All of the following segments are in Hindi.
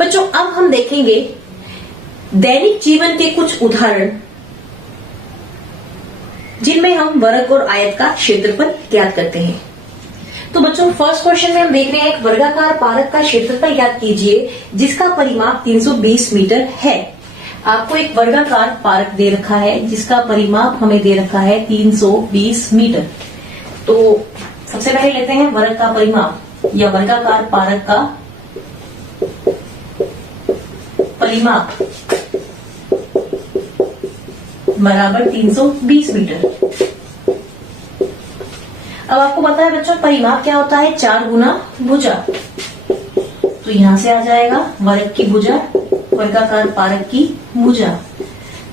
बच्चों अब हम देखेंगे दैनिक जीवन के कुछ उदाहरण जिनमें हम वर्ग और आयत का क्षेत्रफल ज्ञात करते हैं। तो बच्चों फर्स्ट क्वेश्चन में हम देख रहे हैं एक वर्गाकार पारक का क्षेत्रफल ज्ञात कीजिए जिसका परिमाप 320 मीटर है। आपको एक वर्गाकार पारक दे रखा है जिसका परिमाप हमें दे रखा है 320 मीटर। तो सबसे पहले लेते हैं वर्ग का परिमाप या वर्गाकार पारक का परिमाप बराबर 320 मीटर। अब आपको पता है बच्चों परिमाप क्या होता है, 4 गुना भुजा। तो यहां से आ जाएगा वर्ग की भुजा, वर्गाकार पारक की भुजा।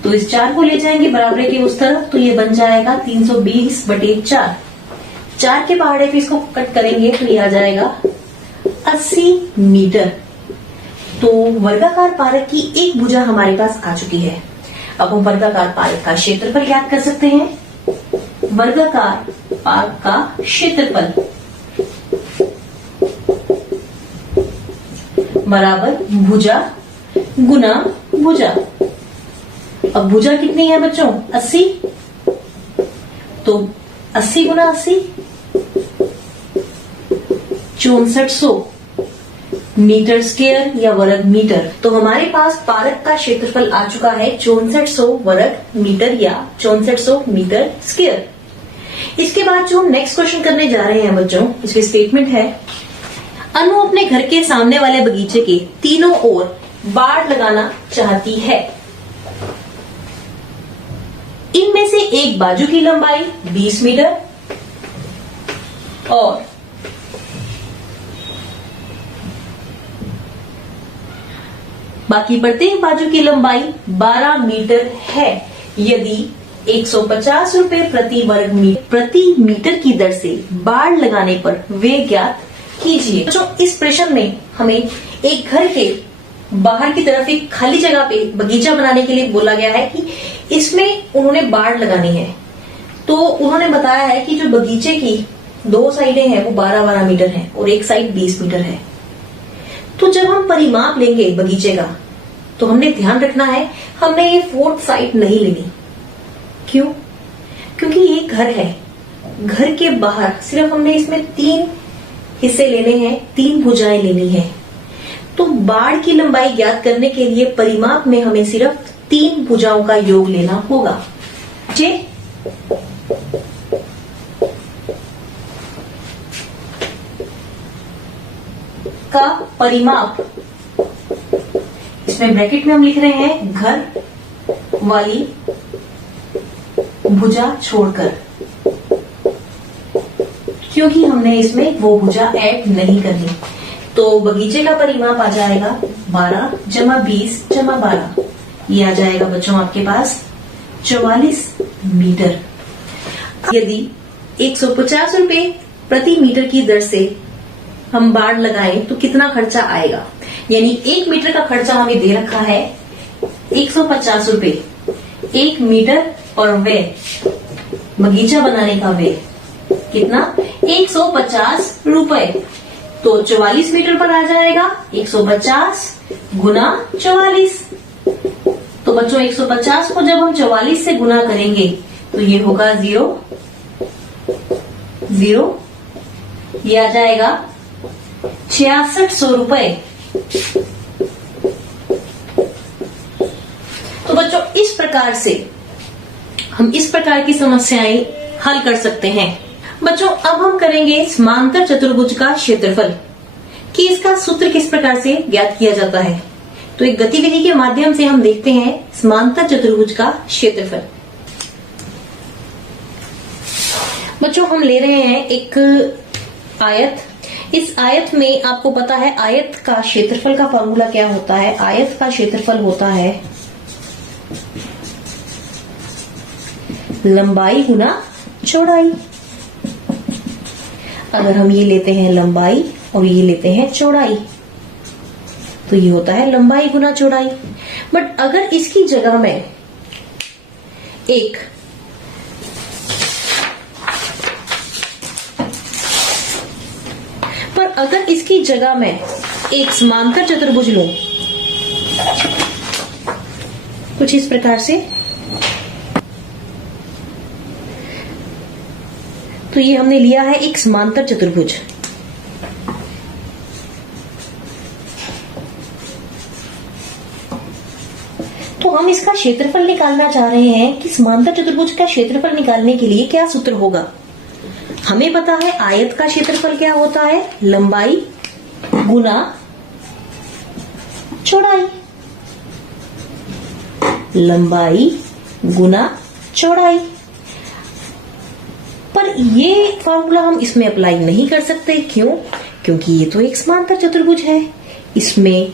तो इस 4 को ले जाएंगे बराबर के उस तरफ, तो ये बन जाएगा 320/4। 4 के पहाड़े पे इसको कट करेंगे तो ये आ जाएगा 80 मीटर। तो वर्गाकार पारक की एक भुजा हमारे पास आ चुकी है। अब हम वर्गाकार पारक का क्षेत्रफल ज्ञात कर सकते हैं। वर्गाकार पारक का क्षेत्रफल बराबर भुजा गुना भुजा। अब भुजा कितनी है बच्चों, 80। तो 80 गुना 80 6400 मीटर स्क्वायर या वर्ग मीटर। तो हमारे पास पारक का क्षेत्रफल आ चुका है 6400 वर्ग मीटर या 6400 मीटर स्क्वायर। इसके बाद जो हम नेक्स्ट क्वेश्चन करने जा रहे हैं बच्चों, इसमें स्टेटमेंट है अनु अपने घर के सामने वाले बगीचे के तीनों ओर बाड़ लगाना चाहती है। इनमें से एक बाजू की लंबाई 20 मीटर और बाकी प्रत्येक बाजू की लंबाई 12 मीटर है। यदि 150 रुपए प्रति मीटर की दर से बाड़ लगाने पर वे ज्ञात कीजिए। तो इस प्रश्न में हमें एक घर के बाहर की तरफ एक खाली जगह पे बगीचा बनाने के लिए बोला गया है कि इसमें उन्होंने बाड़ लगानी है। तो उन्होंने बताया है कि जो बगीचे की 2 साइडें हैं वो 12-12 मीटर है और एक साइड 20 मीटर है। तो जब हम परिमाप लेंगे बगीचे का तो हमने ध्यान रखना है हमने ये 4th साइड नहीं लेनी। क्यों? क्योंकि ये घर है, घर के बाहर सिर्फ हमने इसमें 3 हिस्से लेने हैं, 3 भुजाएं लेनी है। तो बाड़ की लंबाई ज्ञात करने के लिए परिमाप में हमें सिर्फ 3 भुजाओं का योग लेना होगा। का परिमाप, इसमें ब्रैकेट में हम लिख रहे हैं घर वाली भुजा छोड़कर, क्योंकि हमने इसमें वो भुजा ऐड नहीं करनी। तो बगीचे का परिमाप आ जाएगा 12 + 20 + 12। ये आ जाएगा बच्चों आपके पास 44 मीटर। यदि 150 रुपए प्रति मीटर की दर से हम बाड़ लगाएं तो कितना खर्चा आएगा, यानी 1 मीटर का खर्चा हमें दे रखा है 150 रुपए 1 मीटर और व्यय बगीचा बनाने का व्यय कितना 150 रुपए। तो 44 मीटर पर आ जाएगा 150 गुना 44। तो बच्चों 150 को जब हम 44 से गुना करेंगे तो ये होगा 0 0, ये आ जाएगा 6600 रुपए। तो बच्चों इस प्रकार से हम इस प्रकार की समस्याएं हल कर सकते हैं। बच्चों अब हम करेंगे समांतर चतुर्भुज का क्षेत्रफल कि इसका सूत्र किस प्रकार से ज्ञात किया जाता है। तो एक गतिविधि के माध्यम से हम देखते हैं समांतर चतुर्भुज का क्षेत्रफल। बच्चों हम ले रहे हैं एक आयत। इस आयत में आपको पता है आयत का क्षेत्रफल का फॉर्मूला क्या होता है। आयत का क्षेत्रफल होता है लंबाई गुना चौड़ाई। अगर हम ये लेते हैं लंबाई और ये लेते हैं चौड़ाई तो ये होता है लंबाई गुना चौड़ाई। बट अगर इसकी जगह में एक समांतर चतुर्भुज लूं कुछ इस प्रकार से। तो ये हमने लिया है एक समांतर चतुर्भुज। तो हम इसका क्षेत्रफल निकालना चाह रहे हैं कि समांतर चतुर्भुज का क्षेत्रफल निकालने के लिए क्या सूत्र होगा। हमें पता है आयत का क्षेत्रफल क्या होता है, लंबाई गुना चौड़ाई, लंबाई गुना चौड़ाई। पर ये फॉर्मूला हम इसमें अप्लाई नहीं कर सकते। क्यों? क्योंकि ये तो एक समांतर चतुर्भुज है, इसमें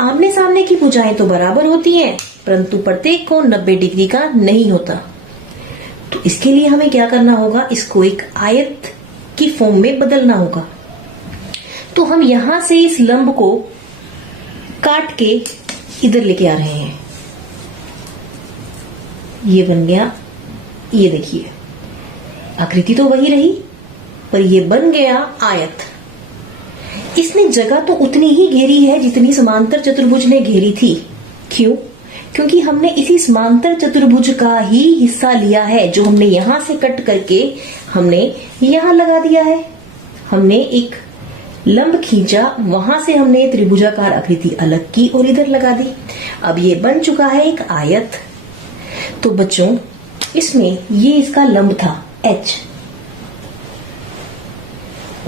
आमने सामने की भुजाएं तो बराबर होती हैं, परंतु प्रत्येक कोण 90 डिग्री का नहीं होता। तो इसके लिए हमें क्या करना होगा, इसको एक आयत की फॉर्म में बदलना होगा। तो हम यहां से इस लंब को काट के इधर लेके आ रहे हैं। ये बन गया, ये देखिए आकृति तो वही रही, पर ये बन गया आयत। इसने जगह तो उतनी ही घेरी है जितनी समांतर चतुर्भुज ने घेरी थी। क्यों? क्योंकि हमने इसी समांतर चतुर्भुज का ही हिस्सा लिया है, जो हमने यहां से कट करके हमने यहां लगा दिया है। हमने एक लंब खींचा, वहां से हमने त्रिभुजाकार आकृति अलग की और इधर लगा दी। अब ये बन चुका है एक आयत। तो बच्चों, इसमें ये इसका लंब था h,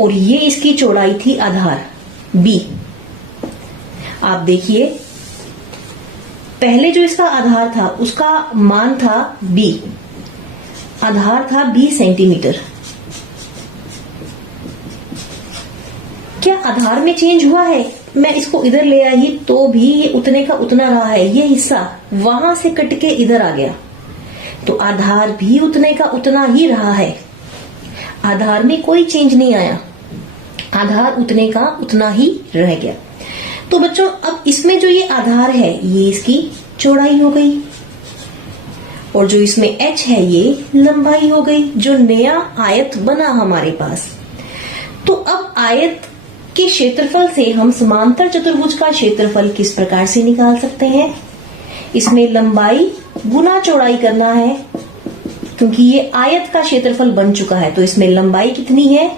और ये इसकी चौड़ाई थी आधार b। आप देखिए, पहले जो इसका आधार था उसका मान था b, आधार था 20 सेंटीमीटर। क्या आधार में चेंज हुआ है? मैं इसको इधर ले आई तो भी ये उतने का उतना रहा है। ये हिस्सा वहां से कट के इधर आ गया, तो आधार भी उतने का उतना ही रहा है। आधार में कोई चेंज नहीं आया, आधार उतने का उतना ही रह गया। तो बच्चों, अब इसमें जो ये आधार है ये इसकी चौड़ाई हो गई, और जो इसमें h है ये लंबाई हो गई, जो नया आयत बना हमारे पास। तो अब आयत के क्षेत्रफल से हम समांतर चतुर्भुज का क्षेत्रफल किस प्रकार से निकाल सकते हैं? इसमें लंबाई गुना चौड़ाई करना है, क्योंकि ये आयत का क्षेत्रफल बन चुका है। तो इसमें लंबाई कितनी है?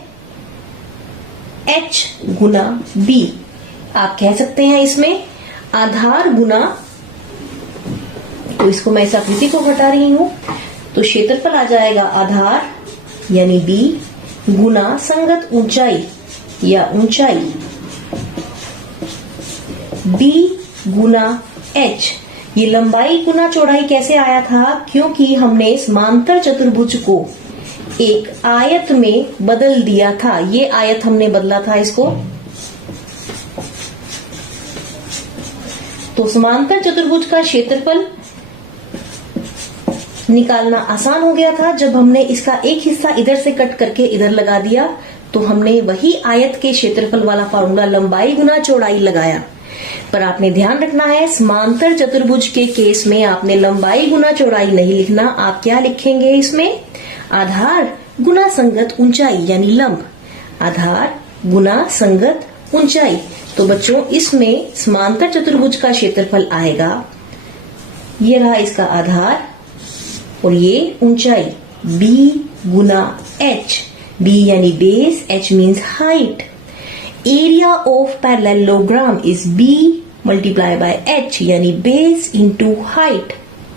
h गुना b। आप कह सकते हैं इसमें आधार गुना, तो इसको मैं इस आकृति को हटा रही हूं, तो क्षेत्रफल आ जाएगा आधार यानी b गुना संगत ऊंचाई या ऊंचाई b गुना h। ये लंबाई गुना चौड़ाई कैसे आया था? क्योंकि हमने समांतर चतुर्भुज को एक आयत में बदल दिया था। ये आयत हमने बदला था इसको, तो समांतर चतुर्भुज का क्षेत्रफल निकालना आसान हो गया था। जब हमने इसका एक हिस्सा इधर से कट करके इधर लगा दिया, तो हमने वही आयत के क्षेत्रफल वाला फार्मूला लंबाई गुना चौड़ाई लगाया। पर आपने ध्यान रखना है, समांतर चतुर्भुज के केस में आपने लंबाई गुना चौड़ाई नहीं लिखना। आप क्या लिखेंगे इसमें? आधार गुना संगत ऊंचाई यानी लंब, आधार गुना संगत ऊंचाई। तो बच्चों, इसमें समांतर चतुर्भुज का क्षेत्रफल आएगा, ये रहा इसका आधार और ये ऊंचाई b गुना h। b यानी base, h means height. Area of parallelogram is b multiply by h यानी बेस इंटू हाइट,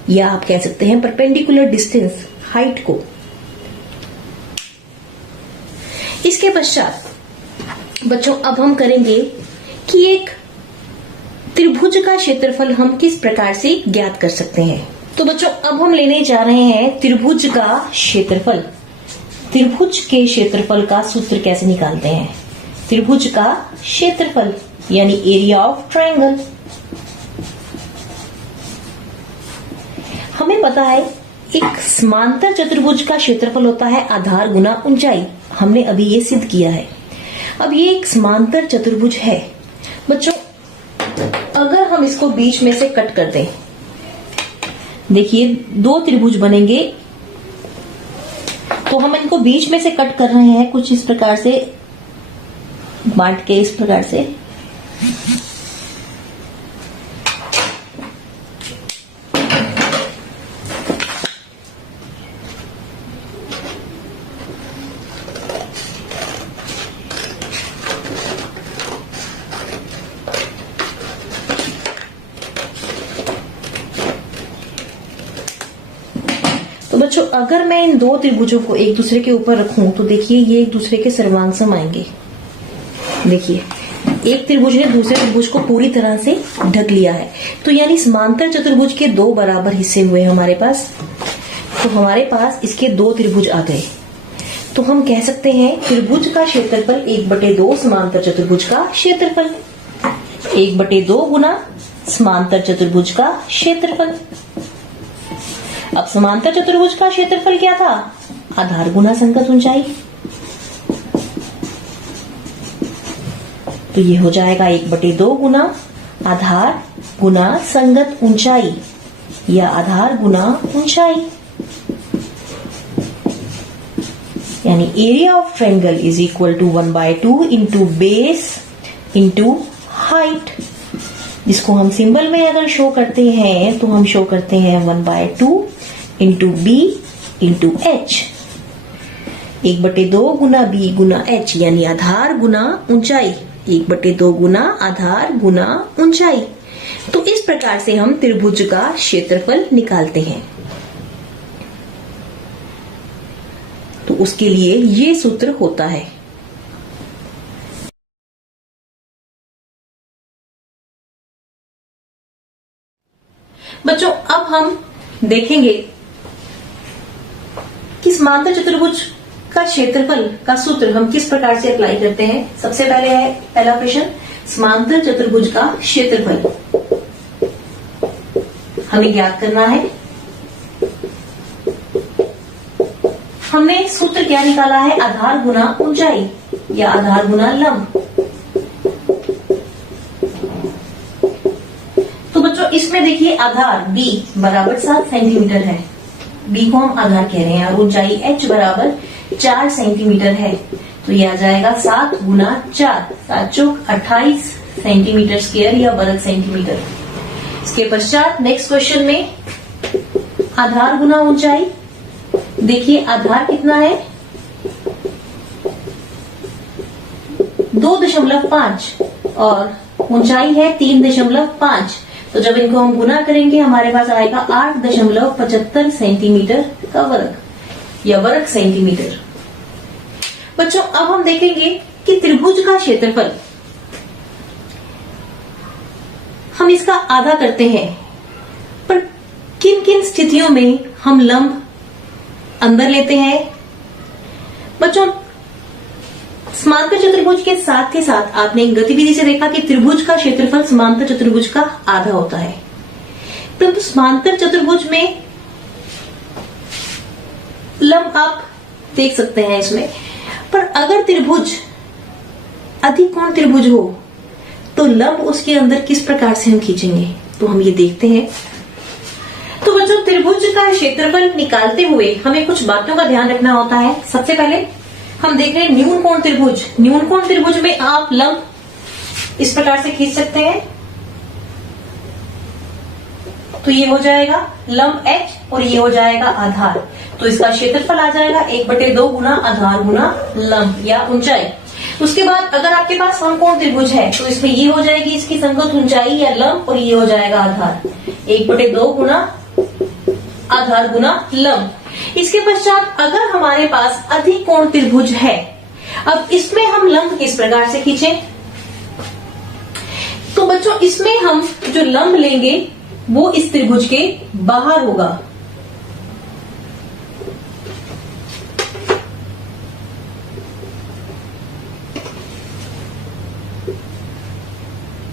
या आप कह सकते हैं परपेंडिकुलर डिस्टेंस, हाइट को। इसके पश्चात बच्चों, अब हम करेंगे कि एक त्रिभुज का क्षेत्रफल हम किस प्रकार से ज्ञात कर सकते हैं। तो बच्चों, अब हम लेने जा रहे हैं त्रिभुज का क्षेत्रफल। त्रिभुज के क्षेत्रफल का सूत्र कैसे निकालते हैं? त्रिभुज का क्षेत्रफल यानी एरिया ऑफ ट्रायंगल। हमें पता है एक समांतर चतुर्भुज का क्षेत्रफल होता है आधार गुना ऊंचाई। हमने अभी ये सिद्ध किया है। अब ये एक समांतर चतुर्भुज है बच्चों। अगर हम इसको बीच में से कट कर दें, देखिए दो त्रिभुज बनेंगे, तो हम इनको बीच में से कट कर रहे हैं कुछ इस प्रकार से बांट के, इस प्रकार से। बच्चों अगर मैं इन दो त्रिभुजों को एक दूसरे के ऊपर रखूं तो देखिए ये एक दूसरे के सर्वांग आएंगे। देखिए एक त्रिभुज ने दूसरे त्रिभुज को पूरी तरह से ढक लिया है, तो यानी समांतर चतुर्भुज के दो बराबर हिस्से हुए हमारे पास। तो हमारे पास इसके दो त्रिभुज आ गए, तो हम कह सकते हैं त्रिभुज का क्षेत्रफल 1/2 समांतर चतुर्भुज का क्षेत्रफल। 1/2 गुना समांतर चतुर्भुज का क्षेत्रफल। अब समांतर चतुर्भुज का क्षेत्रफल क्या था? आधार गुना संगत ऊंचाई। तो ये हो जाएगा 1/2 गुना आधार गुना संगत ऊंचाई या आधार गुना ऊंचाई, यानी area of triangle is equal to 1/2 into base into height. जिसको हम सिंबल में अगर शो करते हैं तो हम शो करते हैं 1/2 इंटू बी इंटू एच। 1/2 गुना बी गुना एच यानी आधार गुना ऊंचाई। 1/2 गुना आधार गुना ऊंचाई। तो इस प्रकार से हम त्रिभुज का क्षेत्रफल निकालते हैं। तो उसके लिए ये सूत्र होता है। बच्चों अब हम देखेंगे कि समांतर चतुर्भुज का क्षेत्रफल का सूत्र हम किस प्रकार से अप्लाई करते हैं। सबसे पहले है पहला प्रश्न, समांतर चतुर्भुज का क्षेत्रफल हमें ज्ञात करना है। हमने सूत्र क्या निकाला है? आधार गुना ऊंचाई या आधार गुना लंब। तो बच्चों इसमें देखिए आधार b बराबर 7 सेंटीमीटर है, b को हम आधार कह रहे हैं, और ऊंचाई h बराबर 4 सेंटीमीटर है। तो ये आ जाएगा 7 गुना 4, 7 चौक 28 सेंटीमीटर स्क्वायर या वर्ग सेंटीमीटर। इसके पश्चात नेक्स्ट क्वेश्चन में आधार गुना ऊंचाई। देखिए आधार कितना है? 2.5 और ऊंचाई है 3.5। तो जब इनको हम गुना करेंगे हमारे पास आएगा 8.75 सेंटीमीटर का वर्ग या वर्ग सेंटीमीटर। बच्चों अब हम देखेंगे कि त्रिभुज का क्षेत्रफल हम इसका आधा करते हैं, पर किन किन स्थितियों में हम लंब अंदर लेते हैं। बच्चों समांतर चतुर्भुज के साथ ही साथ आपने गतिविधि से देखा कि त्रिभुज का क्षेत्रफल समांतर चतुर्भुज का आधा होता है, परंतु समांतर चतुर्भुज में लंब आप देख सकते हैं इसमें, पर अगर त्रिभुज अधिक कोण त्रिभुज हो तो लंब उसके अंदर किस प्रकार से हम खींचेंगे, तो हम ये देखते हैं। तो बच्चों त्रिभुज का क्षेत्रफल निकालते हुए हमें कुछ बातों का ध्यान रखना होता है। सबसे पहले हम देख रहे हैं न्यून कोण त्रिभुज। न्यून कोण त्रिभुज में आप लंब इस प्रकार से खींच सकते हैं। तो ये हो जाएगा लंब h और ये हो जाएगा आधार। तो इसका क्षेत्रफल आ जाएगा 1/2 गुना आधार गुना लंब या ऊंचाई। उसके बाद अगर आपके पास समकोण त्रिभुज है तो इसमें ये हो जाएगी इसकी संगत ऊंचाई या लंब और ये हो जाएगा आधार। 1/2 गुना आधार गुना लंब। इसके पश्चात अगर हमारे पास अधिक कोण त्रिभुज है, अब इसमें हम लंब किस प्रकार से खींचें। तो बच्चों इसमें हम जो लंब लेंगे वो इस त्रिभुज के बाहर होगा।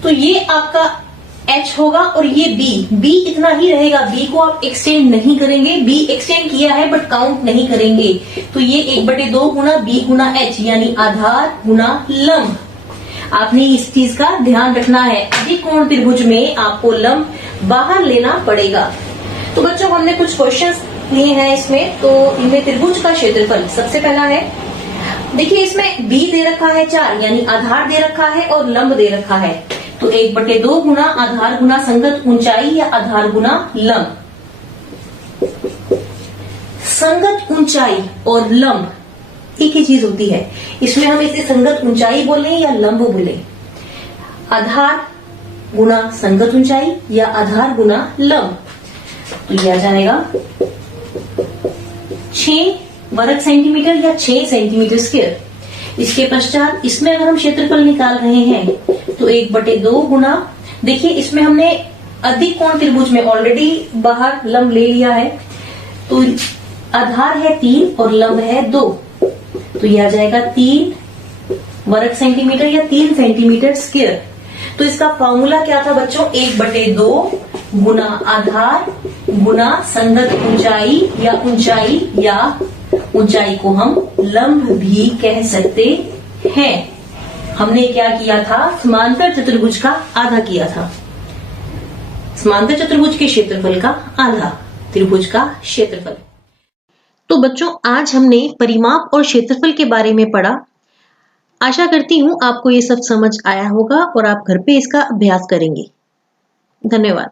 तो ये आपका h होगा और ये b इतना ही रहेगा। b को आप एक्सटेंड नहीं करेंगे, b एक्सटेंड किया है बट काउंट नहीं करेंगे। तो ये 1/2 गुना b गुना h यानी आधार गुना लंब। आपने इस चीज का ध्यान रखना है, अधिक कोण त्रिभुज में आपको लंब बाहर लेना पड़ेगा। तो बच्चों हमने कुछ क्वेश्चंस लिए हैं इसमें। तो इनमें त्रिभुज का क्षेत्रफल सबसे पहला है, देखिए इसमें b दे रखा है 4 यानी आधार दे रखा है और लंब दे रखा है। तो 1/2 गुना आधार गुना संगत ऊंचाई या आधार गुना लंब। संगत ऊंचाई और लंब एक ही चीज होती है, इसमें हम इसे संगत ऊंचाई बोले या लंब बोले। आधार गुना संगत ऊंचाई या आधार गुना लंब। तो यह आ जाएगा 6 वर्ग सेंटीमीटर या 6 सेंटीमीटर स्क्वायर। इसके पश्चात इसमें अगर हम क्षेत्रफल निकाल रहे हैं तो 1/2 गुना, देखिए इसमें हमने अधिक कोण त्रिभुज में ऑलरेडी बाहर लंब ले लिया है, तो आधार है 3 और लंब है 2, तो यह आ जाएगा 3 वर्ग सेंटीमीटर या 3 सेंटीमीटर स्क्वायर। तो इसका फॉर्मूला क्या था बच्चों, 1/2 गुना आधार गुना संगत ऊंचाई या ऊंचाई को हम लंब भी कह सकते हैं। हमने क्या किया था, समांतर चतुर्भुज का आधा किया था, समांतर चतुर्भुज के क्षेत्रफल का आधा त्रिभुज का क्षेत्रफल। तो बच्चों आज हमने परिमाप और क्षेत्रफल के बारे में पढ़ा। आशा करती हूं आपको ये सब समझ आया होगा और आप घर पे इसका अभ्यास करेंगे। धन्यवाद।